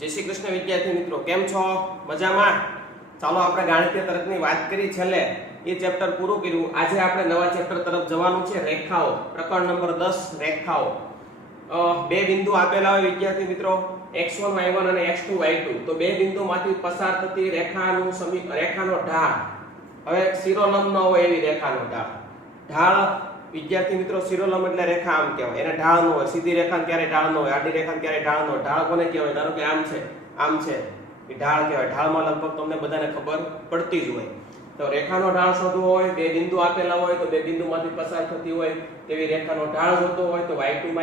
જય શ્રી કૃષ્ણ વિદ્યાર્થી મિત્રો, કેમ છો? મજામાં? ચાલો આપણે ગાણિતીય તર્કની વાત કરી છેલ્લે એ ચેપ્ટર પૂરું કર્યું. આજે આપણે નવા ચેપ્ટર તરફ જવાનું છે, રેખાઓ. પ્રકરણ નંબર 10 રેખાઓ. બે બિંદુ આપેલા હોય વિદ્યાર્થી મિત્રો, x1 y1 અને x2 y2. તો બે બિંદુમાંથી પસાર થતી રેખાનો ઢાળ, હવે શિરોલંબ ન હોય એવી રેખાનો ઢાળ વિદ્યાર્થી મિત્રો, શિરોલંબ એટલે રેખા આમ કહેવાય, એને ઢાળ ન હોય. સીધી રેખા ક્યારે ઢાળ ન હોય, આડી રેખા ક્યારે ઢાળ ન હોય. ઢાળ કોને કહેવાય? ધારો કે આમ છે, એ ઢાળ કહેવાય. ઢાળમાં લગભગ તમને બધાને ખબર પડતી જ હોય. તો રેખાનો ઢાળ શોધવો હોય, બે બિંદુ આપેલા હોય, તો બે બિંદુમાંથી પસાર થતી હોય તેવી રેખાનો ઢાળ જોતો હોય તો y2 -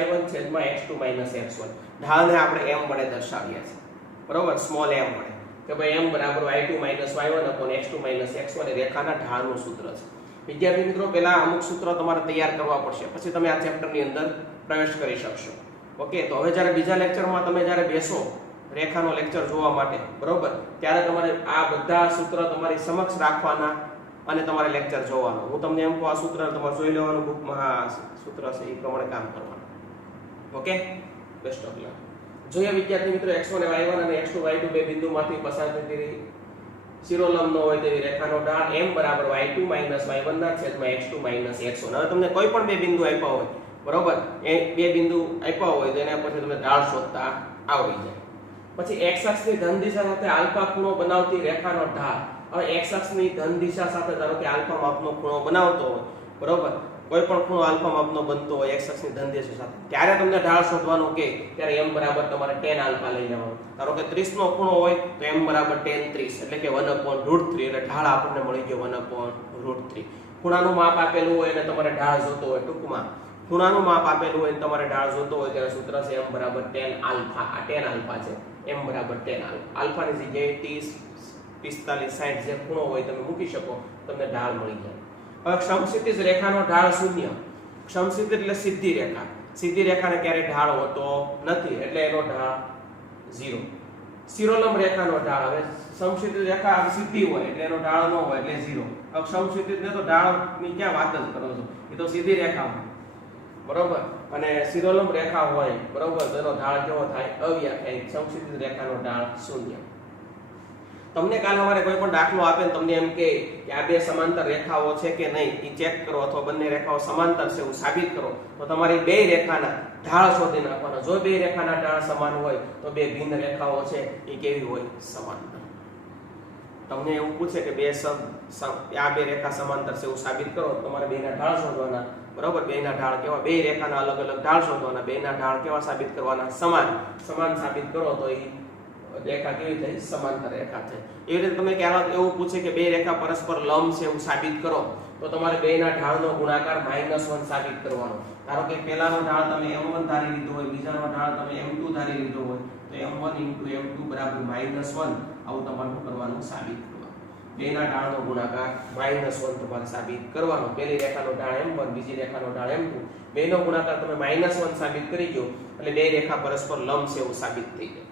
y1 છેદમાં x2 - x1. ઢાળને આપણે m વડે દર્શાવીએ છીએ, બરોબર, સ્મોલ m વડે, કે ભાઈ m બરાબર y2 - y1 x2 - x1 એ રેખાના ઢાળનું સૂત્ર છે. વિદ્યાર્થી મિત્રો, પહેલા અમુક સૂત્રો તમારે તૈયાર કરવા પડશે, પછી તમે આ ચેપ્ટરની અંદર પ્રવેશ કરી શકશો. ઓકે, તો હવે જ્યારે બીજા લેક્ચરમાં તમે જ્યારે બેસો રેખાનો લેક્ચર જોવા માટે, બરોબર, ત્યારે તમારે આ બધા સૂત્ર તમારી સમક્ષ રાખવાના અને તમારે લેક્ચર જોવાનો. હું તમને એમ કહું, આ સૂત્ર તમારે જોઈ લેવાનું, બુકમાં આ સૂત્ર છે એ પ્રમાણે કામ કરવાનું. Okay, best of luck. જોઈએ વિદ્યાર્થી મિત્રો, x1 y1 અને x2 y2 બે બિંદુમાંથી પસાર થતી શિરોલંબ ન હોય તેવી રેખાનો ઢાળ m બરાબર y2 - y1 ના છેદમાં x2 - x1. હવે તમને કોઈ પણ બે બિંદુ આપ્યા હોય, બરોબર, એ બે બિંદુ આપ્યા હોય તો એના પછી તમે ઢાળ શોધતા આવડી જાય. પછી x અક્ષની ધન દિશા સાથે આલ્ફા ખૂણો બનાવતી રેખાનો ઢાળ. હવે x અક્ષની ધન દિશા સાથે ધારો કે આલ્ફા માપનો ખૂણો બનાવતો હોય, બરોબર, કોઈ પણ ખૂણો આલ્ફા માપનો બનતો હોય x અક્ષની ધન દિશા સાથે, ત્યારે તમને ઢાળ શોધવાનું કે ત્યારે m બરાબર તમારે tan આલ્ફા લઈ લેવાનું. ધારો કે 30 નો ખૂણો હોય તો m બરાબર tan 30, એટલે કે 1/√3, એટલે ઢાળ આપણને મળી ગયો 1/√3. ખૂણાનું માપ આપેલું હોય અને તમારે ઢાળ જોતો હોય, ટૂંકમાં ખૂણાનું માપ આપેલું હોય અને તમારે ઢાળ જોતો હોય ત્યારે સૂત્ર છે m બરાબર tan આલ્ફા. આ tan આલ્ફા છે, m બરાબર tan આલ્ફા. આલ્ફાની જગ્યાએ 30, 45, 60 જે ખૂણો હોય તમે મૂકી શકો, તમને ઢાળ મળી જાય. હવે સમક્ષિતિજ રેખાનો ઢાળ શૂન્ય. સમક્ષિતિજ એટલે સીધી રેખા. સીધી રેખાને ક્યારે ઢાળ હોતો નથી, એટલે એનો ઢાળ 0. શિરોલંબ રેખાનો ઢાળ, હવે સમક્ષિતિજ રેખા સીધી હોય એટલે એનો ઢાળ ન હોય એટલે 0. હવે સમક્ષિતિજને તો ઢાળની ક્યાં વાત જ કરો છો, એ તો સીધી રેખા હોય, બરોબર, અને શિરોલંબ રેખા હોય, બરોબર, તેનો ઢાળ કેવો થાય? અવ્યાખ્યાયિત. સમક્ષિતિજ રેખાનો ઢાળ 0. તમને કાલ સવારે કોઈ પણ દાખલો આપે ને તમને એમ કે આ બે સમાંતર રેખાઓ છે કે નહીં એ ચેક કરો, અથવા બંને રેખાઓ સમાંતર છે એવું સાબિત કરો, તો તમારી બે રેખાના ઢાળ શોધી નાખવાના. જો બે રેખાના ઢાળ સમાન હોય તો બે ભિન્ન રેખાઓ છે એ કેવી હોય? સમાંતર. તમને એવું પૂછે કે આ બે રેખા સમાંતર છે એવું સાબિત કરો, તમારે બેના ઢાળ શોધવાના, બરોબર. બેના ઢાળ કેવા? બે રેખાના અલગ અલગ ઢાળ શોધવાના, બેના ઢાળ કેવા સાબિત કરવાના? સમાન. સમાન સાબિત કરો તો એ રેખા કેવી થઈ? સમાંતર રેખા થઈ. એવી રીતે તમે ક્યારેક એવું પૂછે કે બે રેખા પરસ્પર લંબ છે એવું સાબિત કરો, તો તમારે બેના ઢાળનો ગુણાકાર -1 સાબિત કરવાનો. ધારો કે પહેલાનો ઢાળ તમે m1 ધારી લીધો હોય, બીજાનો ઢાળ તમે m2 ધારી લીધો હોય, તો m1 * m2 બરાબર -1. આવું તમારે કરવાનું, સાબિત કરવાનું. બેના ઢાળનો ગુણાકાર -1 તમારે સાબિત કરવાનો. પહેલી રેખાનો ઢાળ m1, બીજી રેખાનો ઢાળ m2, બેનો ગુણાકાર તમે -1 સાબિત કરી દો એટલે બે રેખા પરસ્પર લંબ છે એવું સાબિત થઈ જાય.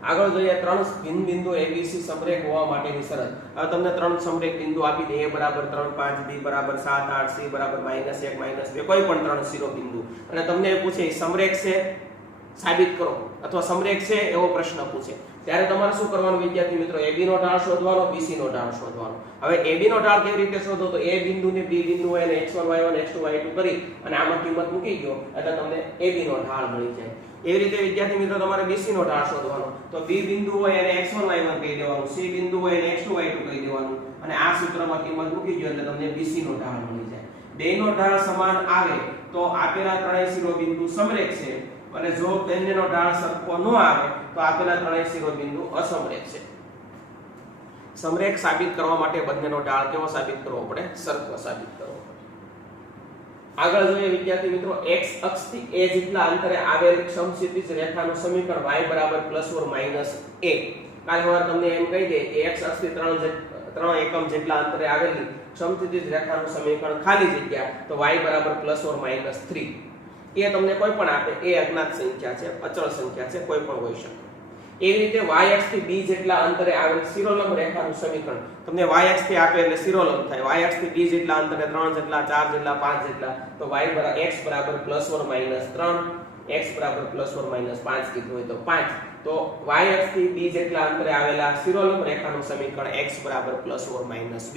આગળ જોઈએ, ત્રણ ભિન્ન બિંદુ ABC સમરેખ હોવા માટેની શરત. હવે તમને ત્રણ સમરેખ બિંદુ આપી દે, a બરાબર 3, 5, b બરાબર 7, 8, c બરાબર -1, -2, કોઈ પણ ત્રણ શિરોબિંદુ, અને તમને એ પૂછે સમરેખ છે સાબિત કરો, અથવા સમરેખ છે એવો પ્રશ્ન પૂછે, ત્યારે તમારે શું કરવાનું વિદ્યાર્થી મિત્રો? AB નો ઢાળ શોધવાનો, BC નો ઢાળ શોધવાનો. હવે AB નો ઢાળ કેવી રીતે શોધો? તો a બિંદુને b બિંદુ હોય અને x1 y1 x2 y2 કરી અને આમાં કિંમત મૂકી દો એટલે તમને AB નો ઢાળ મળી જાય. એવી રીતે વિદ્યાર્થી મિત્રો તમારે BC નો ઢાળ શોધવાનો, તો b બિંદુ હોય અને x1 y1 કહી દેવાનું, c બિંદુ હોય અને x2 y2 કહી દેવાનું, અને આ સૂત્રમાં કિંમત મૂકી દો એટલે તમને BC નો ઢાળ મળી જાય. બેનો ઢાળ સમાન આવે તો આપેલા ત્રણેય શિરોબિંદુ સમરેખ છે, અને જો બંનેનો ઢાળ સરખો ન આવે તો આપેલા ત્રણેય શિરોબિંદુ અસમરેખ છે. સમરેખ સાબિત કરવા માટે બંનેનો ઢાળ કેવો સાબિત કરવો પડે? સરખો સાબિત કરવો પડે. આગળ જોઈએ વિદ્યાર્થી મિત્રો, x અક્ષથી a જેટલા અંતરે આવેલ સમક્ષિતિજ રેખાનું સમીકરણ y બરાબર +or -a. કાલે સવારે તમને એમ કહી દે કે x અક્ષથી 3 એકમ જેટલા અંતરે આવેલી સમક્ષિતિજ રેખાનું સમીકરણ ખાલી જગ્યા, તો y બરાબર +or -3. એ તમને કોઈ પણ આપે, એ અજ્ઞાત સંખ્યા છે, અચળ સંખ્યા છે, કોઈ પણ હોઈ શકે. એવી રીતે y અક્ષથી b જેટલા અંતરે આવેલ શિરોલંબ રેખાનું સમીકરણ તમને y અક્ષથી આપે એટલે શિરોલંબ થાય. y અક્ષથી b જેટલા અંતરે 3 જેટલા, 4 જેટલા, 5 જેટલા, તો x બરાબર +or -3, x બરાબર ±5 કીધું હોય તો 5 તો y અક્ષ થી b જેટલા અંતરે આવેલા શિરોલંબ રેખાનું સમીકરણ x બરાબર ±b.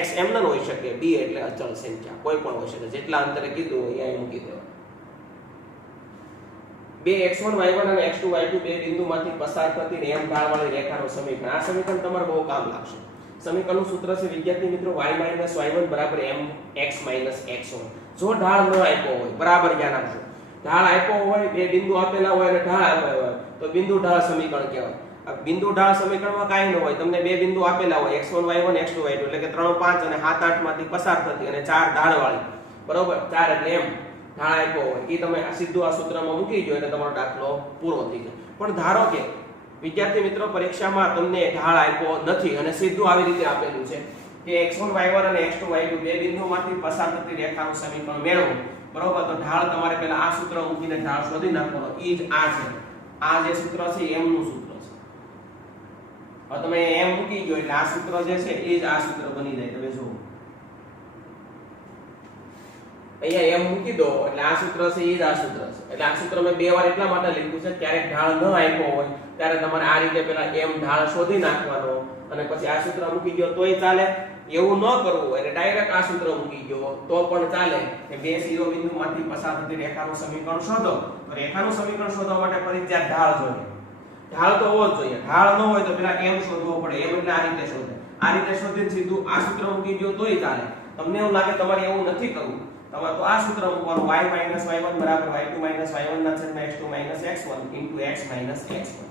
x એમ ન હોઈ શકે, b એટલે અચળ સંખ્યા કોઈ પણ હોઈ શકે, જેટલા અંતરે કીધું હોય એ મૂકી દેવા. બે x1 y1 અને x2 y2 બે બિંદુમાંથી પસાર થતી m ઢાળવાળી રેખાનું સમીકરણ. આ સમીકરણ તમારે બહુ કામ લાગશે. સમીકરણનું સૂત્ર છે વિદ્યાર્થી મિત્રો y y1 બરાબર mx x1. જો ઢાળ ન આપ્યો હોય, બરાબર ધ્યાન આપજો, ઢાળ આપ્યો હોય, બે બિંદુ આપેલા હોય અને ઢાળ આપ્યો હોય તો બિંદુ ઢાળ સમીકરણ કહેવાય. આ બિંદુ ઢાળ સમીકરણમાં કાંઈ ન હોય, તમને બે બિંદુ આપેલા હોય x1 y1 x2 y2 એટલે કે 3 5 અને 7 8 માંથી પસાર થતી અને 4 ઢાળવાળી, બરોબર, 4 એટલે m ઢાળ આપ્યો હોય એ તમે સીધું આ સૂત્રમાં મૂકી દો એટલે તમારો દાખલો પૂરો થઈ જાય. પણ ધારો કે વિદ્યાર્થી મિત્રો પરીક્ષામાં તમને ઢાળ આપ્યો નથી અને સીધું આવી રીતે આપેલું છે કે x1 y1 અને x2 y2 બે બિંદુમાંથી પસાર થતી રેખાનું સમીકરણ મેળવો, બરોબર. તો ઢાળ તમારે પહેલા આ સૂત્ર મૂકીને ઢાળ શોધી નાખવાનો. ઈ જ આ છે, આ જે સૂત્ર છે m નું સૂત્ર છે. હવે તમે m મૂકી ગયો એટલે આ સૂત્ર જે છે એ જ આ સૂત્ર બની જાય. તમે જુઓ અહીંયા m મૂકી દો એટલે આ સૂત્ર છે એ જ આ સૂત્ર છે. એટલે આ સૂત્ર મેં બે વાર એટલા માટે લખ્યું છે ક્યારેક ઢાળ ન આપ્યો હોય ત્યારે તમારે આ રીતે પહેલા m ઢાળ શોધી નાખવાનો અને પછી આ સૂત્ર મૂકી ગયો તોય ચાલે. એવું ન કરવું હોય એટલે ડાયરેક્ટ આ સૂત્ર મૂકી ગયો તો પણ ચાલે કે બે શિરોબિંદુમાંથી પસાર થતી રેખાનું સમીકરણ શોધો. તો રેખાનું સમીકરણ શોધવા માટે ફરજિયાત ઢાળ જોઈએ. ઢાળ તો હોવો જ જોઈએ. ઢાળ ન હોય તો પેલા m શોધવો પડે. m એટલે આ રીતે શોધે. આ રીતે શોધીને સીધું આ સૂત્ર મૂકી ગયો તોય ચાલે. તમને એવું લાગે તમારે એવું નથી કરવું, તમારે તો આ સૂત્ર મૂકવાનું y y1 બરાબર y2 y1 ના છેદમાં x2 x1 x x1.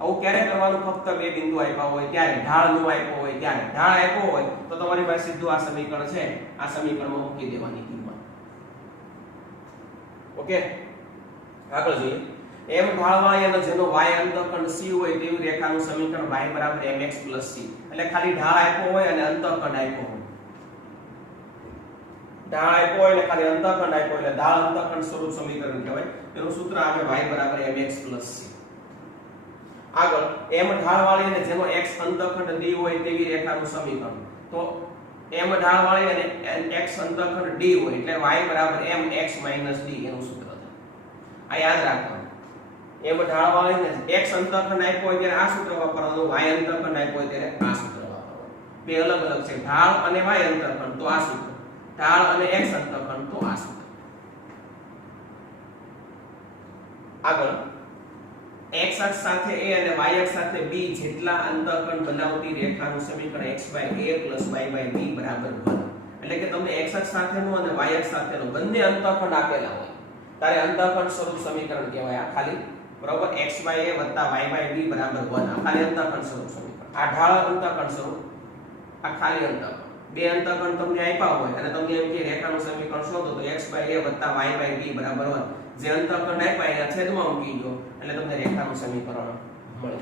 આવું ક્યારે કરવાનું? ફક્ત બે બિંદુ આપ્યા હોય ત્યારે, ઢાળ નો આપ્યો હોય ત્યારે. ઢાળ આપ્યો હોય તો તમારી પાસે સીધું આ સમીકરણ છે, આ સમીકરણમાં મૂકી દેવાની કિંમત. ઓકે, આગળ જોઈએ. m ઢાળવાળી અને જેનો y અંતઃખંડ c હોય તેવી રેખાનું સમીકરણ y બરાબર mx c. એટલે ખાલી ઢાળ આપ્યો હોય અને અંતઃખંડ આપ્યો હોય. ઢાળ આપ્યો હોય એટલે ખાલી અંતઃખંડ આપ્યો એટલે ઢાળ અંતઃખંડ સ્વરૂપ સમીકરણ કહેવાય. તેનું સૂત્ર આવે y બરાબર mx c. આગળ m ઢાળવાળી અને જેનો x અંતઃખંડ d હોય તેવી રેખાનું સમીકરણ. તો m ઢાળવાળી અને x અંતઃખંડ d હોય એટલે y બરાબર mx d એનું સૂત્ર છે. આ યાદ રાખવાનું. m ઢાળવાળી અને x અંતઃખંડ આપ્યો હોય ત્યારે આ સૂત્ર વાપરવાનું, y અંતઃખંડ આપ્યો હોય ત્યારે આ સૂત્ર વાપરવાનું. બે અલગ અલગ છે, ઢાળ અને y અંતઃખંડ તો આ સૂત્ર, ઢાળ અને x અંતઃખંડ તો આ સૂત્ર. આગળ x અક્ષ સાથે a અને y અક્ષ સાથે b જેટલા અંતઃખંડ બનાવતી રેખાનું સમીકરણ x/a + y/b બરાબર 1. એટલે કે તમને x અક્ષ સાથેનો અને y અક્ષ સાથેનો બંને અંતઃખંડ આપેલા હોય ત્યારે અંતઃખંડ સ્વરૂપ સમીકરણ કહેવાય. આ ખાલી, બરાબર, x/a + y/b બરાબર 1. આ ખાલી અંતઃખંડ સ્વરૂપ સમીકરણ. આ ઢાળ અંતઃખંડ સ્વરૂપ, આ ખાલી અંતઃખંડ. બે અંતઃખંડ તમને આપ્યા હોય અને તમને એમ કે રેખાનું સમીકરણ શોધો તો x/a + y/b બરાબર 1. જે અંતઃખંડ આપ્યા એના છેદમાં મૂકી દો એટલે તમને રેખાનું સમીકરણ મળે.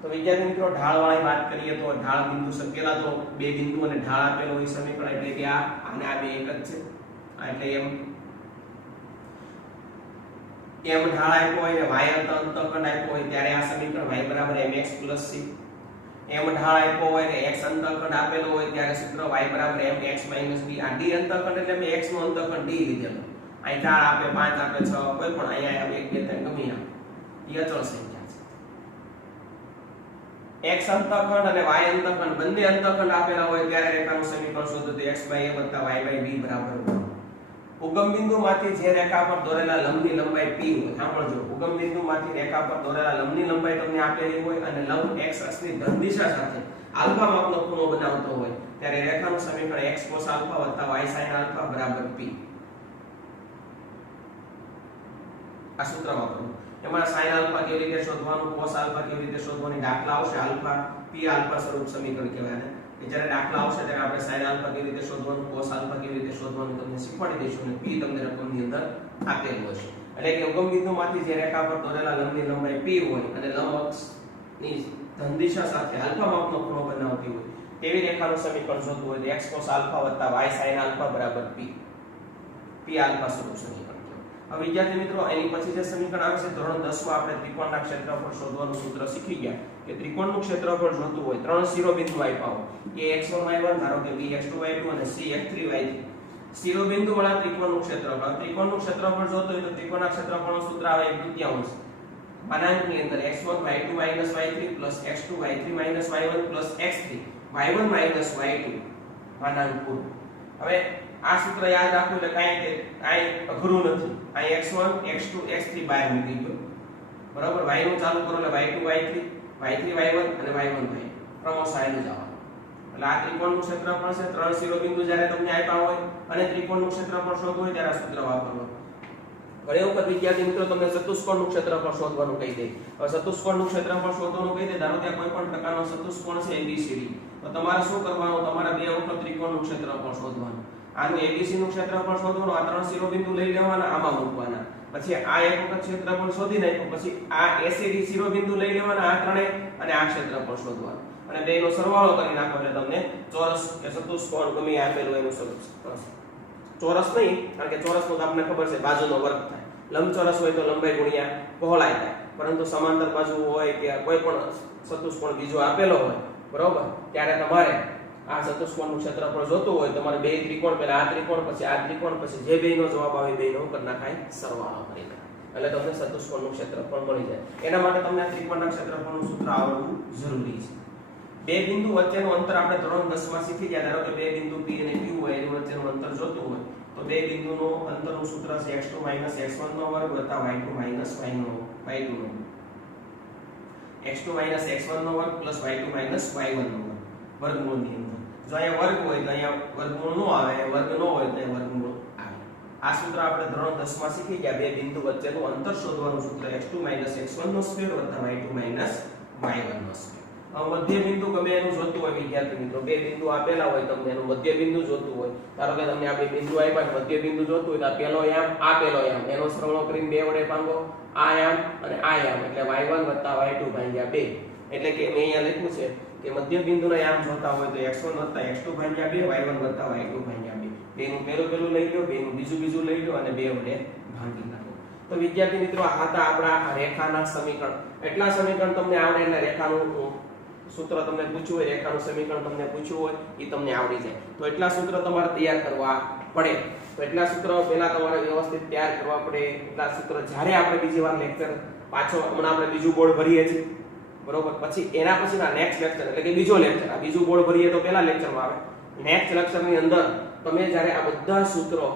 તો વિદ્યાર્થી મિત્રો ઢાળવાળી વાત કરીએ તો ઢાળ બિંદુ શકેલા તો બે બિંદુ અને ઢાળ આપેલો હોય સમીકરણ એટલે કે આ અને આ બે એક જ છે. એટલે m ઢાળ આપ્યો હોય અને y અંતઃખંડ આપ્યો હોય ત્યારે આ સમીકરણ y બરાબર mx c. m ઢાળ આપ્યો હોય અને x અંતઃખંડ આપેલો હોય ત્યારે સૂત્ર y બરાબર mx d. આ d અંતઃખંડ એટલે મેં x નો અંતઃખંડ d લીધેલો. અહીં 4 આપે, 5 આપે, 6 કોઈ પણ, અહીંયા 1 2 3 ગમે આપે. એ અચળ સંખ્યા છે. x અંતઃખંડ અને y અંતઃખંડ બંને અંતઃખંડ આપેલા હોય ત્યારે રેખાનું સમીકરણ શોધો તો x/a + y/b બરાબર 1. ઉગમ બિંદુમાંથી જે રેખા પર દોરેલા લંબની લંબાઈ p હોય, સાંભળજો, ઉગમ બિંદુમાંથી રેખા પર દોરેલા લંબની લંબાઈ તમને આપેલી હોય અને લંબ x અક્ષની ધન દિશા સાથે આલ્ફા માપનો ખૂણો બનાવતો હોય ત્યારે રેખાનું સમીકરણ x cos α + y sin α બરાબર p. આ સૂત્ર વાપરો. એમાં sin આલ્ફા કેવી રીતે શોધવાનું, cos આલ્ફા કેવી રીતે શોધવાની દાખલા આવશે. આલ્ફા p આલ્ફા સ્વરૂપ સમીકરણ કહેવાય ને. જ્યારે દાખલા આવશે ત્યારે આપણે sin આલ્ફા કેવી રીતે શોધવાનું, cos આલ્ફા કેવી રીતે શોધવાનું તમને શીખવાડી દઈશું અને p તમને રકમની અંદર આપેલું હશે. એટલે કે ઉગમ બિંદુમાંથી જે રેખા પર દોરેલા લંબની લંબાઈ p હોય અને લંબ અક્ષની ધન દિશા સાથે આલ્ફા માપનો ખૂણો બનાવતી હોય તેવી રેખાનું સમીકરણ શોધવું હોય તો x cos α + y sin α બરાબર p. p આલ્ફા સ્વરૂપ સમીકરણ. હવે વિદ્યાર્થી મિત્રો એની પછી જે સમીકરણ આવે છે ધોરણ 10 માં આપણે ત્રિકોણના ક્ષેત્રફળ શોધવાનું સૂત્ર શીખી ગયા કે ત્રિકોણનું ક્ષેત્રફળ જોતું હોય ત્રણ શિરોબિંદુ આપ્યા હોય a x1 y1 ધારો કે b x2 y2 અને c x3 y3. શિરોબિંદુ વાળા ત્રિકોણનું ક્ષેત્રફળ. ત્રિકોણનું ક્ષેત્રફળ જોતો હોય તો ત્રિકોણના ક્ષેત્રફળનું સૂત્ર આવે 1/2 માનાંકની અંદર x1 y2 y3 x2 y3 y1 x3 y1 y2 માનાંક પૂરું. હવે આ સૂત્ર યાદ રાખવું એટલે કાંઈ અઘરું નથી. આ x1 x2 x3 બહાર નીકળી ગયો, બરાબર. y નું ચાલુ કરો એટલે y2 y3 y3 y1 અને y1 y ક્રમશઃ આવી જવાનું. એટલે આ ત્રિકોણનું ક્ષેત્રફળ છે. ત્રણ શિરોબિંદુ જ્યારે તમને આપ્યા હોય અને ત્રિકોણનું ક્ષેત્રફળ શોધવું હોય ત્યારે આ સૂત્ર વાપરવાનું. ઘણી વખત વિદ્યાર્થી મિત્રો તમને ચતુષ્કોણનું ક્ષેત્રફળ શોધવાનું કહી દે. હવે ચતુષ્કોણનું ક્ષેત્રફળ શોધવાનું કહી દે, ધારો કે કોઈ પણ પ્રકારનો ચતુષ્કોણ છે ABCD, તો તમારે શું કરવાનું? તમારે બે વખત ત્રિકોણનું ક્ષેત્રફળ શોધવાનું. આનું ABC નું ક્ષેત્રફળ શોધવાનું, આ ત્રણ શિરોબિંદુ લઈ લેવાના, આમાં મૂકવાના. પછી આ એક વખત ક્ષેત્રફળ શોધી નાખ્યું, પછી આ ACD શિરોબિંદુ લઈ લેવાના, આ ત્રણેય, અને આ ક્ષેત્રફળ શોધવાનું. અને બેનો સરવાળો કરી નાખો એટલે તમને ચોરસ કે ચતુષ્કોણ ગમે આપેલું એનું ચોરસ નહીં, કારણ કે ચોરસ નો તો આપણને ખબર છે બાજુનો વર્ગ થાય. લંબચોરસ હોય તો લંબાઈ ગુણ્યા પહોળાઈ થાય, પરંતુ સમાંતર બાજુ હોય કે કોઈ પણ ચતુષ્કોણ બીજો આપેલો હોય, બરોબર, ત્યારે તમારે આ ચતુષ્કોણનું ક્ષેત્રફળ જોતું હોય તમારે બે ત્રિકોણ, પહેલા આ ત્રિકોણ પછી આ ત્રિકોણ, પછી જે બેનો જવાબ આવે બેનો કરી નાખાય, સરવાળો કરી નાખાય, એટલે તમને ચતુષ્કોણનું ક્ષેત્રફળ મળી જાય. એના માટે તમને ત્રિકોણના ક્ષેત્રફળનું સૂત્ર આવડવું જરૂરી છે. બે બિંદુ વચ્ચેનું અંતર આપણે ધોરણ 10 માં શીખી ગયા. ધારો કે બે બિંદુ P અને Q હોય, એની વચ્ચેનું અંતર જોતું હોય તો બે બિંદુનો અંતરનું સૂત્ર છે x2 - x1 નો વર્ગ વત્તા y2 - y2 નો x2 - x1 નો વર્ગ પ્લસ y2 - y1 નો વર્ગમૂળની અંદર. જો અહીંયા વર્ગ હોય તો અહીંયા વર્ગમૂળ નો આવે, વર્ગ નો હોય તો અહીંયા વર્ગમૂળ આવે. આ સૂત્ર આપણે ધોરણ 10 માં શીખી ગયા. બે બિંદુ વચ્ચેનું અંતર શોધવાનું સૂત્ર x2 - x1 નો સ્ક્વેર વત્તા y2 - y1 નો સ્ક્વેર. મધ્ય બિંદુ ગમે એનું જોતું હોય વિદ્યાર્થી મિત્રો, બે બિંદુ આપેલા હોય, તમને એનું મધ્ય બિંદુ જોતું હોય. ધારો કે તમને આ બે બિંદુ આપ્યા, મધ્ય બિંદુ જોતું હોય તો આ પેલો યામ, આ પેલો યામ, એનો સરવાળો કરીને બે વડે ભાગો, આ યામ અને આ યામ, એટલે y1 + y2 ભાગ્યા 2. એટલે કે મેં અહીંયા લખ્યું છે કે મધ્ય બિંદુના યામ જોતા હોય તો x1 + x2 ભાગ્યા 2, y1 + y2 ભાગ્યા 2. બેનું પેલું લઈ લો, બેનું બીજું લઈ લો અને બે વડે ભાગી નાખો. તો વિદ્યાર્થી મિત્રો આ હતા આપણા રેખાના સમીકરણ. એટલા સમીકરણ તમને આવડે એટલે રેખાનું સૂત્ર તમને પૂછ્યું હોય, રેખાનું સમીકરણ તમને પૂછ્યું હોય, એ તમને આવડી જાય. તો એટલા સૂત્ર તમારે તૈયાર કરવા પડે. તો એટલા સૂત્ર પહેલા તમારે વ્યવસ્થિત તૈયાર કરવા પડે. એટલા સૂત્ર જ્યારે આપણે બીજી વાર લેક્ચર પાછો, હમણાં આપણે બીજું બોર્ડ ભરીએ છીએ, બરોબર, પછી એના પછીના નેક્સ્ટ લેક્ચર એટલે કે બીજો લેક્ચર, આ બીજું બોર્ડ ભરીએ તો પહેલા લેક્ચરમાં આવે. નેક્સ્ટ લેક્ચરની અંદર તમે જ્યારે આ બધા સૂત્રો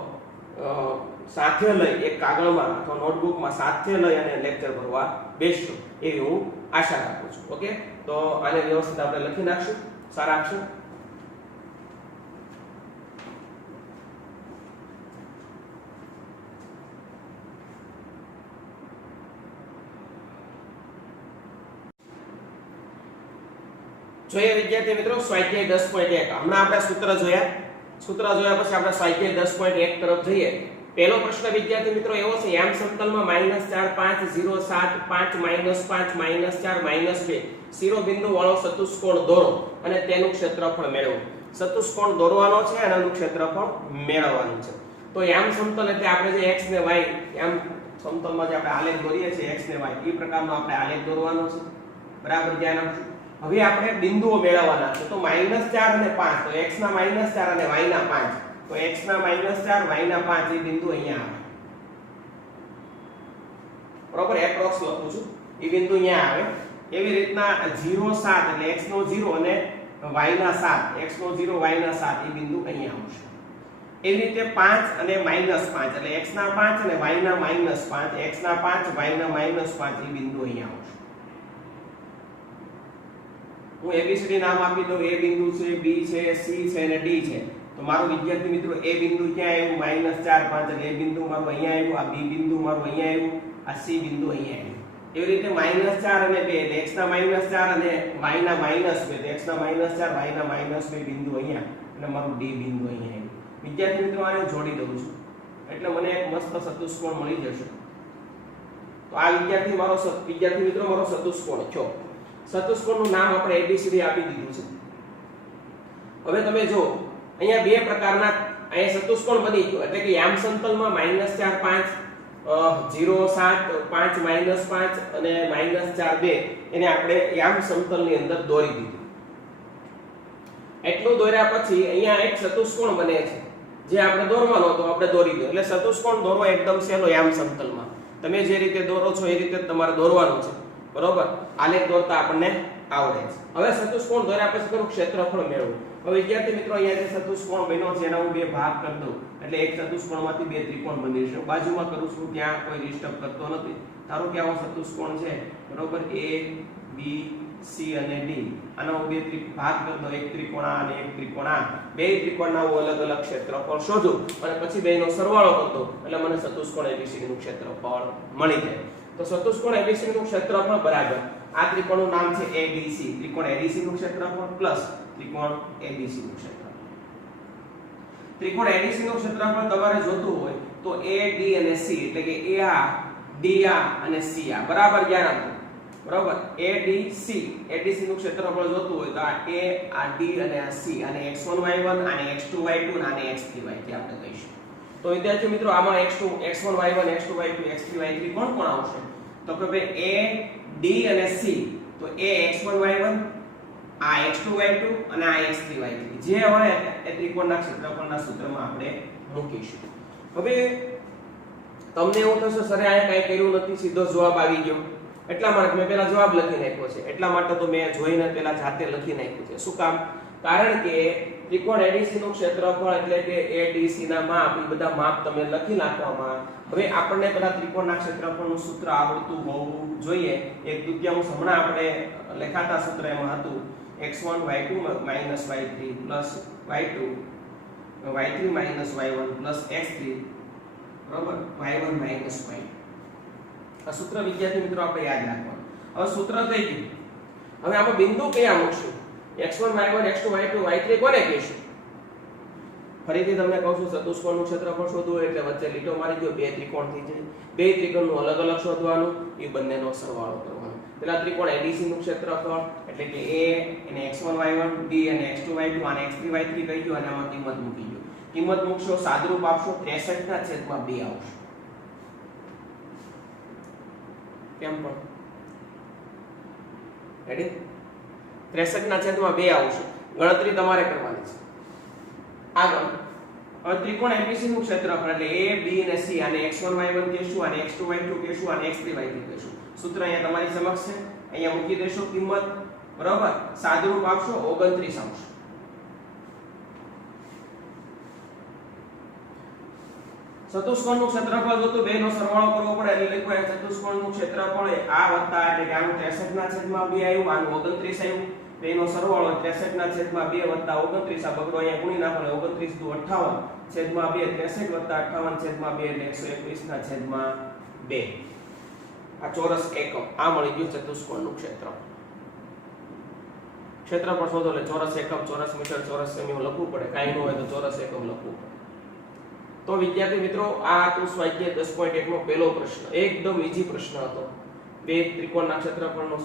સાથે લઈ એક કાગળમાં અથવા નોટબુકમાં સાથે લઈ અને લેક્ચર ભરવા બેસશો એવી હું આશા રાખું છું. ઓકે, તો આને વ્યવસ્થિત આપણે લખી નાખશું સારા અક્ષર. જોઈએ વિદ્યાર્થી મિત્રો સ્વાધ્યાય 10.1. હમણાં આપણે સૂત્ર જોયા પછી આપણે સ્વાધ્યાય 10.1 તરફ જઈએ. પહેલો પ્રશ્ન વિદ્યાર્થી મિત્રો એવો છે, યામ સમતલમાં -4 5 0 7 5 -5 -4 -2 શિરોબિંદુ વાળો ચતુષ્કોણ દોરો અને તેનું ક્ષેત્રફળ મેળવો. ચતુષ્કોણ દોરવાનો છે અને એનું ક્ષેત્રફળ મેળવવાનું છે. તો યામ સમતલ એટલે આપણે જે x ને y, યામ સમતલમાં જે આપણે આલેખ દોરીએ છીએ x ને y, એ પ્રકારનો આપણે આલેખ દોરવાનો છે. બરાબર, ધ્યાન આપજો. હવે આપણે બિંદુઓ મેળવવાના છે. તો -4 અને 5, તો x ના -4 અને y ના 5, તો x ના -4 y ના 5 એ બિંદુ અહીંયા આવે. બરોબર, એપ્રોક્સ લખું છું, એ બિંદુ અહીંયા આવે. એવી રીતના 0 7 એટલે x નો 0 અને y ના 7, x નો 0 y ના 7 એ બિંદુ અહીંયા આવશે. એવી રીતે 5 અને -5 એટલે x ના 5 અને y ના -5, x ના 5 y ના -5 એ બિંદુ અહીંયા આવશે. હું ABCD નામ આપી દઉં. A બિંદુ છે, B છે, C છે અને D છે. તો મારું વિદ્યાર્થી મિત્રો A બિંદુ ક્યાં આવ્યું? -4 5 એટલે A બિંદુ મારું અહીંયા આવ્યું, આ B બિંદુ મારું અહીંયા આવ્યું, આ C બિંદુ અહીંયા આવ્યું. એવી રીતે -4 અને 2 એટલે x ના -4 અને y ના -2, તો x ના -4 y ના -2 બિંદુ અહીંયા અને મારું D બિંદુ અહીંયા આવ્યું. વિદ્યાર્થી મિત્રો આને જોડી દઉં છું એટલે મને એક મસ્ત ચતુષ્કોણ મળી જશે. તો આ વિદ્યાર્થી મિત્રો મારો ચતુષ્કોણ થયો. ચતુષ્કોણનું નામ આપણે ABCD આપી દીધું છે. હવે તમે જો અહીંયા બે પ્રકારના અહીંયા ચતુષ્કોણ બની ગયો, એટલે કે યામ સમતલમાં -4 5 0 7 5 -5 અને -4 2 એને આપણે યામ સમતલની અંદર દોરી દીધું. એટલું દોર્યા પછી અહીંયા એક ચતુષ્કોણ બને છે, જે આપણે દોરવાનો હતો આપણે દોરી દો. એટલે ચતુષ્કોણ દોરવો એકદમ સહેલો યામ સમતલમાં. તમે જે રીતે દોરો છો એ રીતે તમારે દોરવાનું છે, બરોબર. આલેખ દોરતા આપણને આવડે છે. હવે ચતુષ્કોણ દોર્યા પછી તેનું ક્ષેત્રફળ મેળવો. હવે વિદ્યાર્થી મિત્રો અહીંયા જે ચતુષ્કોણ બન્યો છે એના હું બે ભાગ કરી દઉં એટલે એક ચતુષ્કોણમાંથી બે ત્રિકોણ બની જશે. બાજુમાં કરું છું ત્યાં કોઈ ડિસ્ટર્બ કરતો નથી. ધારો કે આવો ચતુષ્કોણ છે, બરોબર, A B C અને D. આનો હું બે ભાગ કરી દઉં, એક ત્રિકોણ આ અને એક ત્રિકોણ આ. બે ત્રિકોણના હું અલગ અલગ ક્ષેત્રફળ શોધું અને પછી બેનો સરવાળો કરી દઉં એટલે મને ચતુષ્કોણ ABC નું ક્ષેત્રફળ મળી જાય. તો ચતુષ્કોણ ABC નું ક્ષેત્રફળ બરાબર આ ત્રિકોણનું નામ છે ABC. ત્રિકોણ ABC નું ક્ષેત્રફળ પ્લસ ત્રિકોણ ABC નું ક્ષેત્રફળ. ત્રિકોણ ABC નું ક્ષેત્રફળ તમારે જોતું હોય તો AD અને C એટલે કે A D અને C બરાબર જ્ઞાન આપો, બરાબર. ADC નું ક્ષેત્રફળ જોતું હોય તો આ A D અને આ C અને x1 y1 અને x2 y2 અને x3 y3 આપણે કહીશું. તો વિદ્યાર્થી મિત્રો આમાં x1 y1 x2 y2 x3 y3 કોણ કોણ આવશે? તો કે ભાઈ A D અને C. તો A x1 y1 આ x2 y2 અને આ x3 y3 જે હોય એ ત્રિકોણના ક્ષેત્રફળના સૂત્રમાં આપણે મૂકીશું. હવે તમને એવું થશે સર આ કાઈ કર્યું નથી, સીધો જવાબ આવી ગયો. એટલા માટે મેં પહેલા જવાબ લખી નાખ્યો છે. એટલા માટે તો મેં જોઈને પહેલા જાતે લખી નાખ્યું છે. શું કામ? કારણ કે ત્રિકોણ ABC નું ક્ષેત્રફળ એટલે કે ADC ના માપ, એ બધા માપ તમે લખી નાખવામાં. હવે આપણને પેલા ત્રિકોણના ક્ષેત્રફળનું સૂત્ર આવડતું હોવું જોઈએ. એક દુત્યાંશ હમણાં આપણે લખાતા સૂત્ર એમાં હતું x1 y2 y3 y2 y3 y1 x3, બરાબર, y1 y2. આ સૂત્ર વિદ્યાર્થી મિત્રો આપણે યાદ રાખવાનું. હવે સૂત્ર થઈ ગયું. હવે આમાં બિંદુ કયા મૂકશું? x1 y1 x2 y2 y3 કોને કહીશું? ફરીથી તમને કહું છું, ચતુષ્કોણનું ક્ષેત્રફળ શોધવું હોય એટલે વચ્ચે લીટો મારી દો, બે ત્રિકોણ થઈ જાય. બે ત્રિકોણનું અલગ અલગ શોધવાનું, એ બંનેનો સરવાળો કરવાનો. પેલા ત્રિકોણ ABC નું ક્ષેત્રફળ એટલે કે A અને x1 y1 D અને x2 y2 અને x3 y3 કહી દો અને આમાં કિંમત મૂકી દો. કિંમત મૂકશો, સાદરૂપ આપશો, 63/2 આવશે. કેમ પણ રેડી? 63/2 આવશે. ગણતરી તમારે કરવાની છે. આગળ હવે ત્રિકોણ ABC નું ક્ષેત્રફળ એટલે A B અને C અને x1 y1 કહેશું અને x2 y2 કહેશું અને x3 y3 કહેશું. સૂત્ર અહીંયા તમારી સમક્ષ છે. અહીંયા મૂકી દેશો કિંમત, બરાબર. સાદરૂપ આપશો, 29 આવશે. ચતુષ્કોણનું ક્ષેત્રફળ જોતું બેનો સરવાળો કરવો પડે એટલે લખો ચતુષ્કોણનું ક્ષેત્રફળ આ વત્તા એટલે કે આનું 63/2 આવ્યું, આનું 29 આવ્યું. બેનો સરવાળો 63/2 વત્તા 29 આ બગડો અહીંયા ગુણી નાખો એટલે 29 દુ 58/2 63 વત્તા 58/2 એટલે 121/2. આ ચોરસ એકમ આ મળી ગયું ચતુષ્કોણનું ક્ષેત્રફળ. ક્ષેત્રફળ શોધો એટલે ચોરસ એકમ, ચોરસ મીટર, ચોરસ સેમી લખવું પડે. કાઈ ન હોય તો ચોરસ એકમ લખવું પડે. તો વિદ્યાર્થી મિત્રો આ હતું સ્વાધ્યાય 10.1 નો પહેલો પ્રશ્ન. એકદમ ઈઝી પ્રશ્ન હતો. બે ત્રિકોણના ક્ષેત્રફળનો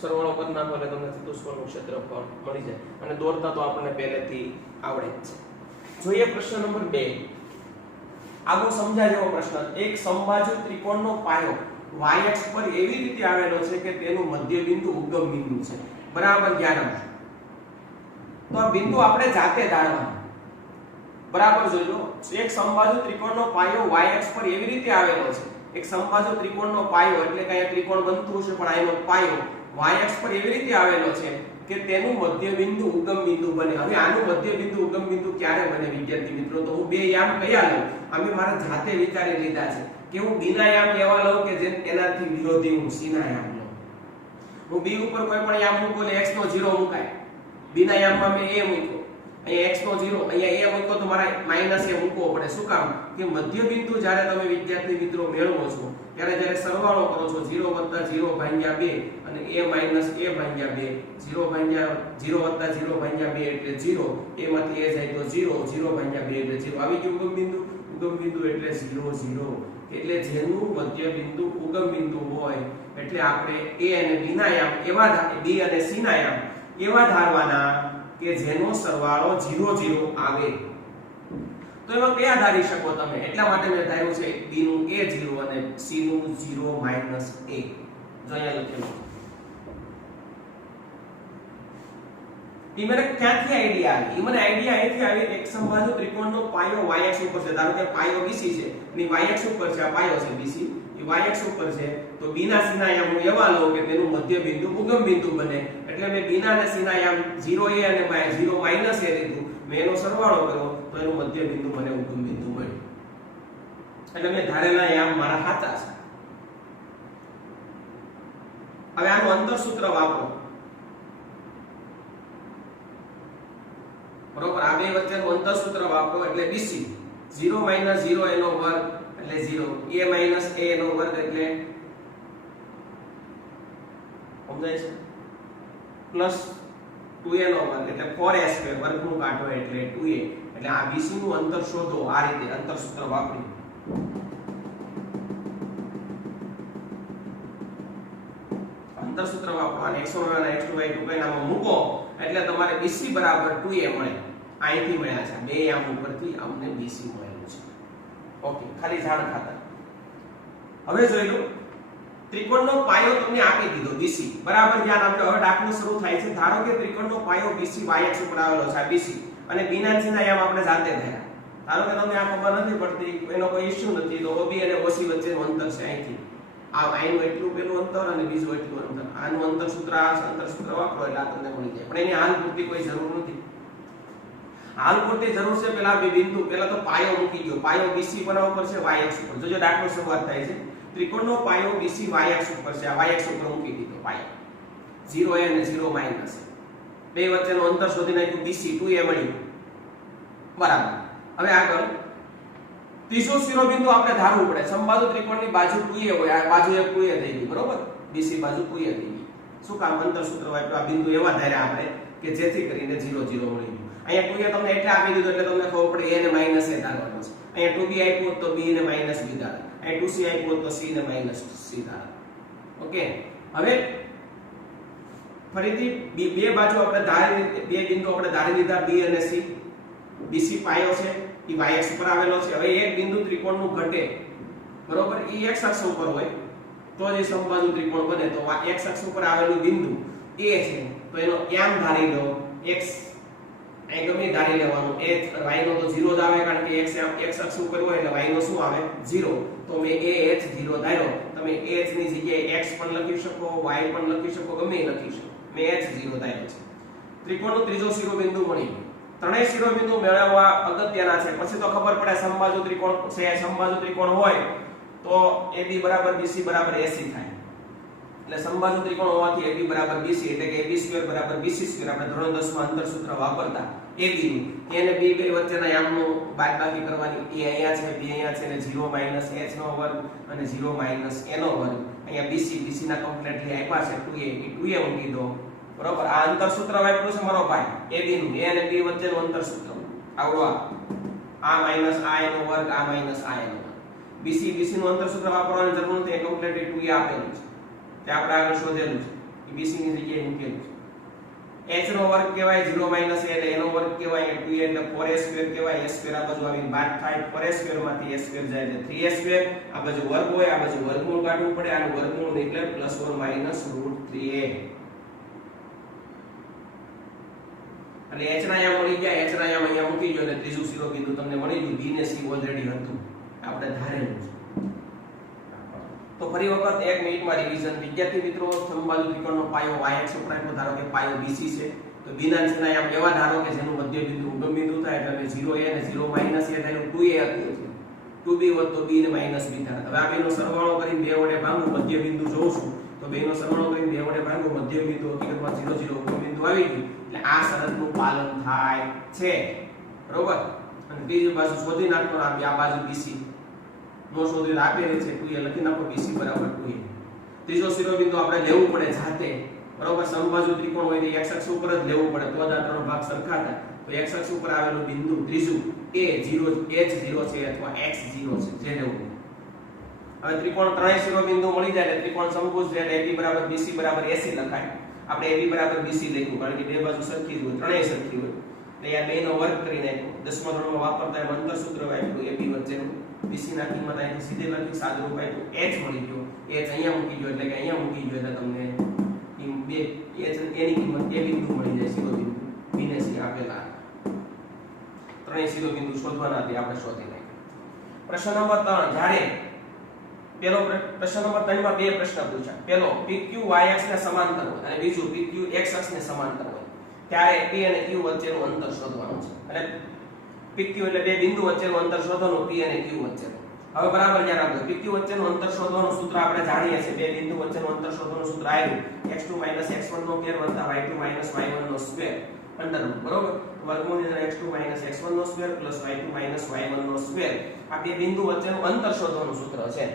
સરવાળો કરી નાખો એટલે તમને ચતુષ્કોણનું ક્ષેત્રફળ મળી જાય અને દોરતા તો આપણને પહેલેથી આવડે જ છે. જોઈએ પ્રશ્ન નંબર 2. આગળ સમજાય જેવો પ્રશ્ન. એક સમબાજુ ત્રિકોણનો પાયો y અક્ષ પર એવી રીતે આવેલો છે કે તેનું મધ્ય બિંદુ ઉગમ બિંદુ છે. બરાબર જ્ઞાન આપજો. તો આ બિંદુ આપણે જાતે ધારવાનું. બરાબર જોઈ લો. એક સમબાજુ ત્રિકોણનો પાયો y અક્ષ પર એવી રીતે આવેલો છે. એક સમબાજુ ત્રિકોણનો પાયો એટલે કે અહીંયા ત્રિકોણ બનતું હશે પણ આનો પાયો y અક્ષ પર એવી રીતે આવેલો છે કે તેનું મધ્ય બિંદુ ઉગમ બિંદુ બને. હવે આનું મધ્ય બિંદુ ઉગમ બિંદુ ક્યારે બને વિદ્યાર્થી મિત્રો? તો હું બે યામ કયા લઉં? અમે મારા જાતે વિચારી લીધા છે કે હું બીના યામ એવા લઉં કે જે એનાથી વિરોધી હું સીના યામ લઉં. હું b ઉપર કોઈ પણ યામ મૂકું એટલે x નો 0 મુકાય. બીના યામમાં મેં a મૂક્યો, અહીંયા x નો 0, અહીંયા a મૂકો તો મારા માઈનસ a મૂકવો પડે. શું કામ? કે મધ્ય બિંદુ જ્યારે તમે વિદ્યાર્થી મિત્રો મેળવો છો ત્યારે જ્યારે સરવાળો કરો છો 0 + 0/2 અને a - a/2 0 + 0/2 એટલે 0, a માંથી a જાય તો 0 0/2 એટલે 0 આવી ગયું ઉગમ બિંદુ એટલે 0 0. એટલે જેનું મધ્ય બિંદુ ઉગમ બિંદુ હોય એટલે આપણે a અને b ના યામ એવા b અને c ના યામ એવા ધારવાના કે જેનો સરવાળો 0 0 આવે. તો એમાં કયા ધારી શકો તમે? એટલા માટે મેં ધાર્યું છે b નું a 0 અને c નું 0 - a. જો અહીંયા લખેલું ઈ મને ક્યાંથી આઈડિયા આવી? ઈ મને આઈડિયા અહીંથી આવી એક સમબાજુ ત્રિકોણનો પાયો y અક્ષ ઉપર છે. ધારો કે પાયો BC છે અને y અક્ષ ઉપર છે, આ પાયો છે BC, ઈ y અક્ષ ઉપર છે. તો b ના સીનાયામ હું એવા લઉં કે તેનું મધ્ય બિંદુ ઉગમ બિંદુ બને. એટલે મેં b ના સીનાયામ 0a અને 0 a લીધું. મેં એનો સરવાળો કર્યો તો એનું મધ્ય બિંદુ મને ઉગમ બિંદુ મળ્યું. એટલે મેં ધારેલા યામ મારા સાચા છે. હવે આનું અંતર સૂત્ર વાપરો. બરોબર, આ બે વચ્ચેનું અંતર સૂત્ર વાપરો એટલે BC 0 - 0 એનો વર્ગ એટલે 0, a - a એનો વર્ગ એટલે સમજાય છે, પ્લસ 2a નો વર્ગ એટલે 4a² વર્ગમૂળ કાઢો એટલે 2a. એટલે આ BC નું અંતર શોધો આ રીતે અંતર સૂત્ર વાપરી. અંતર સૂત્ર વાપરો અને x1 અને x2 y2 કઈ નામ મૂકો એટલે તમારે BC બરાબર 2a મળે. અહીંથી મળ્યા છે બે આમ ઉપરથી અમને BC મળ્યું છે. ઓકે, ખાલી જાણ ખાતર. હવે જોઈ લો ત્રિકોણનો પાયો તમને આપી દીધો BC બરાબર. ધ્યાન આપજો, હવે દાખલો શરૂ થાય છે. ધારો કે ત્રિકોણનો પાયો BC y અક્ષ ઉપર આવેલો છે, આ BC, અને b ના સીનાયામ આપણે જાતે ધર્યા. ધારો કે તમને આ ખબર નથી પડતી, એનો કોઈ ઇશ્યુ નથી, તો OB અને OC વચ્ચેનું અંતર છે અહીંથી આ આનું એટલું પેલું અંતર અને બીજું એટલું અંતર. આનું અંતર સૂત્ર આ અંતર સૂત્ર વાપરો એટલે આ તમને મળી જાય. પણ એની હાલ પૂરતી કોઈ જરૂર નથી. હાલ પૂરતી જરૂર છે પેલા બે બિંદુ, પેલા તો પાયો મૂકી દો. પાયો BC બનાવવો પડશે y અક્ષ ઉપર. જોજો દાખલો શરૂઆત થાય છે. ત્રિકોણનો પાયો BC y અક્ષ ઉપર છે, આ y અક્ષ ઉપર મૂકી દીધો પાયો 0a અને 0 માઈનસ. બે વચ્ચેનું અંતર શોધી નાખ્યું, BC 2a મળ્યું. બરાબર. હવે આગળ ત્રીજો શિરોબિંદુ આપણે ધારવું પડે. સમબાજુ ત્રિકોણની બાજુ 2a હોય, આ બાજુ એક 2a થઈ ગઈ, બરોબર. BC બાજુ 2a થઈ ગઈ. શું કામ? અંતર સૂત્ર વાપર્યું. આ બિંદુ એવા ધાર્યા આપણે કે જેથી કરીને 0 0 મળી ગયું. અહીંયા 2a તમને એટલે આપી દીધું એટલે તમને ખબર પડે a ને માઈનસ a ધારવાનો છે. અહીંયા 2b આપ્યું તો b ને માઈનસ b ધારો. અહીં 2c આપ્યું તો c ને માઈનસ c ધારો. ઓકે, હવે ફરીથી બે બાજુ આપણે ધારી, બે બિંદુ આપણે ધારી લીધા b અને c. BC પાયો છે, ઈ y અક્ષ ઉપર આવેલો છે. હવે એક બિંદુ ત્રિકોણનું ઘટે, બરોબર, ઈ x અક્ષ ઉપર હોય તો જ સમબાજુ ત્રિકોણ બને. તો x અક્ષ ઉપર આવેલું બિંદુ a છે તો એનો યામ ધારી લો x. અહીં ગમે ધારી લેવાનું. y નો તો 0 જ આવે કારણ કે x અક્ષ ઉપર હોય એટલે y નો શું આવે? 0. તો મેં ah 0 ધાર્યો. તમે h ની જગ્યાએ x પણ લખી શકો, y પણ લખી શકો, ગમે લખી શકો. મેં h 0 ધાર્યો છે. ત્રિકોણનો ત્રીજો શિરોબિંદુ મળી ગયો. ત્રણેય શિરોબિંદુ મેળવવા અગત્યના છે. પછી તો ખબર પડે સમબાજુ ત્રિકોણ છે. સમબાજુ ત્રિકોણ હોય તો AB બરાબર BC બરાબર AC થાય. એટલે સમબાજુ ત્રિકોણ હોવાથી AB બરાબર BC એટલે કે AB² બરાબર BC². આપણે ધોરણ 10 માં અંતર સૂત્ર વાપરતા AB નું a અને b બે વચ્ચેના યામનું બાદબાકી કરવાની. a અહીંયા છે, b અહીંયા છે, એટલે 0 - h નો વર્ગ અને 0 - a નો વર્ગ. અહીંયા BC ના કમ્પ્લીટલી આપ્યા છે 2a, એ 2a મૂકી દો. બરોબર. આ અંતર સૂત્ર વાપર્યું છે મારો ભાઈ AB નું. a અને b વચ્ચેનું અંતર સૂત્ર આવડો આ માઈનસ આ નો વર્ગ, આ માઈનસ આ નો વર્ગ. BC નું અંતર સૂત્ર વાપરવાની જરૂર નથી, એ કમ્પ્લીટલી 2a આપેલું છે તે આપણે આગળ શોધેલું છે. એ BC ની જગ્યાએ મૂકેલું છે. h નો વર્ગ કહેવાય 0 - a એટલે એનો વર્ગ કહેવાય 2a એટલે 4a² કહેવાય. a² આ બાજુ આવીને બાદ થાય, 4a² માંથી a² જાય એટલે 3a². આ બાજુ વર્ગ હોય, આ બાજુ વર્ગમૂળ કાઢવું પડે. આનું વર્ગમૂળ એટલે +1 - √3a. અને h ના યામ મળી ગયા. h ના યામ અહીંયા મૂકી જો એટલે ત્રીજું શિરોબિંદુ તમને મળી ગયું. b ને c ઓલરેડી હતું, આપણે ધારેલું છે. તો ફરી વખત 1 મિનિટમાં રિવિઝન. વિદ્યાર્થી મિત્રો, સમબાજુ ત્રિકોણનો પાયો y અક્ષ ઉપર આપ્યો. ધારો કે પાયો BC છે તો b ના સીનાયામ એવા ધારો કે જેનું મધ્ય બિંદુ ઉગમ બિંદુ થાય એટલે 0a અને 0 - a થઈને 2a હતું. 2b હોત તો b ને માઈનસ b થાય. હવે આ બેનો સરવાળો કરીને 2 વડે ભાગું, મધ્ય બિંદુ જોઉં છું તો બેનો સરવાળો કરીને 2 વડે ભાગું, મધ્ય બિંદુ હકીકતમાં 0 0 ઉગમ બિંદુ આવી ગયું. એટલે આ શરતનું પાલન થાય છે. બરોબર. અને બીજી બાજુ શોધી નાખવાનું. આ બાજુ BC નો શોધી આપેલી છે 2a લખી નાખો. BC બરાબર 2a. ત્રીજો શિરોબિંદુ આપણે લેવું પડે જાતે. બરોબર. સમબાજુ ત્રિકોણ હોય તો x અક્ષ ઉપર જ લેવું પડે તો જ આ ત્રણ ભાગ સરખા થાય. તો x અક્ષ ઉપર આવેલું બિંદુ ત્રીજું a 0 h 0 છે અથવા x 0 છે, જે લેવું. હવે ત્રિકોણ ત્રણેય શિરોબિંદુ મળી જાય એટલે ત્રિકોણ સમભુજ છે એટલે AB બરાબર BC બરાબર AC લખાય. આપણે AB બરાબર BC લખ્યું કારણ કે બે બાજુ સરખી જ હોય, ત્રણેય સરખી હોય. એટલે આ બેનો વર્ગ કરી નાખ્યો. 10મા ધોરણમાં વાપરતા એમ અંતર સૂત્ર વાપર્યું AB વચ્ચેનું. BC ના કિંમત અહીંથી સીધે લખી, સાદુરૂપ આપ્યું, h મળી ગયો. h અહીંયા મૂકી ગયો એટલે કે અહીંયા મૂકી ગયો એટલે તમને બે h એની કિંમત a બિંદુ મળી જાય, શિરોબિંદુ. બી ને સી આપેલા ત્રણેય શિરોબિંદુ શોધવાના હતી, આપણે શોધી નાખ્યા. પ્રશ્ન નંબર 3, જ્યારે પેલો પ્રશ્ન નંબર 3 માં બે પ્રશ્ન પૂછ્યા. પેલો PQ y અક્ષને સમાંતર હોય અને બીજું PQ x અક્ષને સમાંતર હોય ત્યારે P અને Q વચ્ચેનું અંતર શોધવાનું છે. અને PQ એટલે બે બિંદુ વચ્ચેનું અંતર શોધવાનું, P અને Q વચ્ચેનું. હવે બરાબર ધ્યાન આપજો. PQ વચ્ચેનું અંતર શોધવાનું સૂત્ર આપણે જાણીએ છીએ. બે બિંદુ વચ્ચેનું અંતર શોધવાનું સૂત્ર આવ્યું x2 - x1 નો સ્ક્વેર વત્તા y2 - y1 નો સ્ક્વેર અંડર રૂટ, બરોબર. વર્ગમૂળની અંદર x2 - x1 નો સ્ક્વેર પ્લસ y2 - y1 નો સ્ક્વેર. આ બે બિંદુ વચ્ચેનું અંતર શોધવાનું સૂત્ર છે.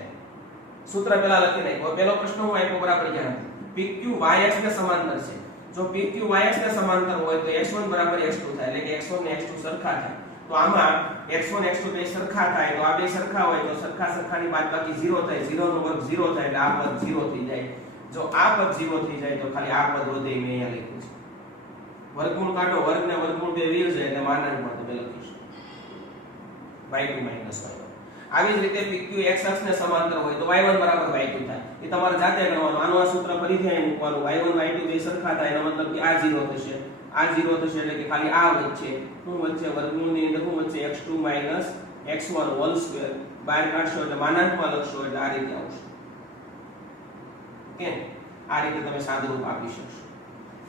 સૂત્ર પહેલા લખી નાખો. પહેલો પ્રશ્ન હું આપ્યો બરાબર ધ્યાન આપજો. PQ y અક્ષને સમાંતર છે. જો PQ y અક્ષને સમાંતર હોય તો x1 બરાબર x2 થાય, એટલે કે x1 ને x2 સરખા થાય. તો આમાં x1 x2 બે સરખા થાય તો આ બે સરખા હોય તો સરખાની બાદબાકી 0 થાય, 0 નો વર્ગ 0 થાય એટલે આ પદ 0 થઈ જાય. જો આ પદ 0 થઈ જાય તો ખાલી આ પદ વધે. મેં અહીંયા લખ્યું છે વર્ગમૂળ કાઢો, વર્ગ ને વર્ગમૂળ બે વીર છે એટલે માનાંકમાં તમે લખીશું y2 - y1. આવી જ રીતે PQ x અક્ષને સમાંતર હોય તો y1 બરાબર y2 થાય. એ તમારે જાતે ગણવાનું. આનું આ સૂત્ર ફરીથી અહીં મૂકવાનું. y1 y2 બે સરખા થાય એનો મતલબ કે આ 0 થશે, આ 0 થશે એટલે કે ખાલી આ વચ્ચે શું વચ્ચે વર્ગમૂળની અંદર શું વચ્ચે x2 - x1 હોલ સ્ક્વેર બહાર કાઢશો એટલે માનાંકમાં લખશો એટલે આ રીતે આવશે. ઓકે, આ રીતે તમે સાદુરૂપ આપી શકશો.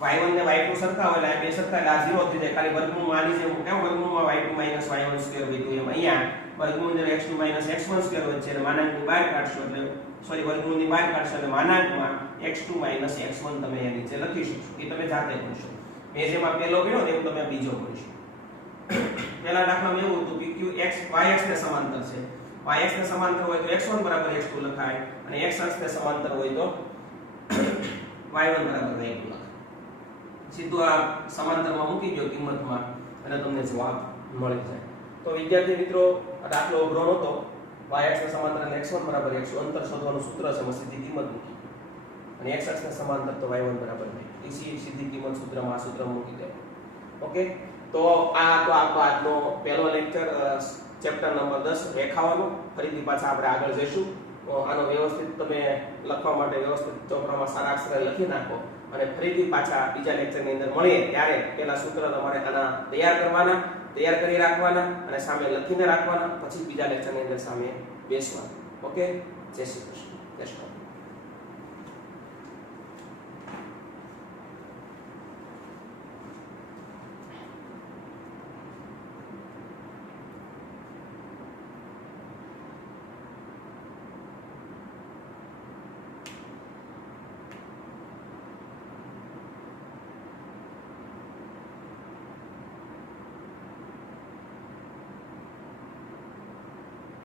y1 ને y2 સરખા હોય એટલે આ બે સરખા એટલે આ 0 થઈ જાય. ખાલી વર્ગમૂળમાં આની જેમ કેમ વર્ગમૂળમાં y2 - y1 સ્ક્વેર વધ્યું એમ અહીંયા વર્ગમૂળની અંદર x2 - x1 સ્ક્વેર વચ્ચે એટલે માનાંકની બહાર કાઢશો એટલે સોરી વર્ગમૂળની બહાર કાઢશો એટલે માનાંકમાં x2 - x1 તમે અહીંયા નીચે લખી શકશો. એ તમે જાતે કરશો. મેં જેમાં પહેલો ગણ્યો ને એવું તમે બીજો કરશો. પહેલા દાખલામાં એવું હતું PQ x y અક્ષને સમાંતર છે. y અક્ષને સમાંતર હોય તો x1 બરાબર x2 લખાય અને x અક્ષને સમાંતર હોય તો y1 બરાબર y2 લખાય. સીધું આ સમાંતરમાં મૂકી દો કિંમતમાં અને તમને જવાબ મળી જાય. તો વિદ્યાર્થી મિત્રો, આ દાખલો અઘરો નહોતો. y અક્ષને સમાંતર એટલે x1 બરાબર x2 અંતર શોધવાનું સૂત્ર છે, એમાં સીધી કિંમત મૂકી અને x અક્ષને સમાંતર તો y1 બરાબર y2. સીધી કિંમત સૂત્રમાં આ સૂત્ર મૂકી દે. ઓકે, તો આ તો આપણો આજનો પહેલો લેક્ચર ચેપ્ટર નંબર 10 રેખાઓનો. ફરીથી પાછા આપણે આગળ જઈશું. આનો વ્યવસ્થિત તમે લખવા માટે વ્યવસ્થિત ચોપડામાં સારા અક્ષરે લખી નાખો અને ફરીથી પાછા બીજા લેક્ચરની અંદર મળીએ ત્યારે પહેલા સૂત્ર તમારે આના તૈયાર કરી રાખવાના અને સામે લખીને રાખવાના, પછી બીજા લેક્ચરની અંદર સામે બેસવાના. ઓકે, જય શ્રી કૃષ્ણ. જય શ્રી કૃષ્ણ.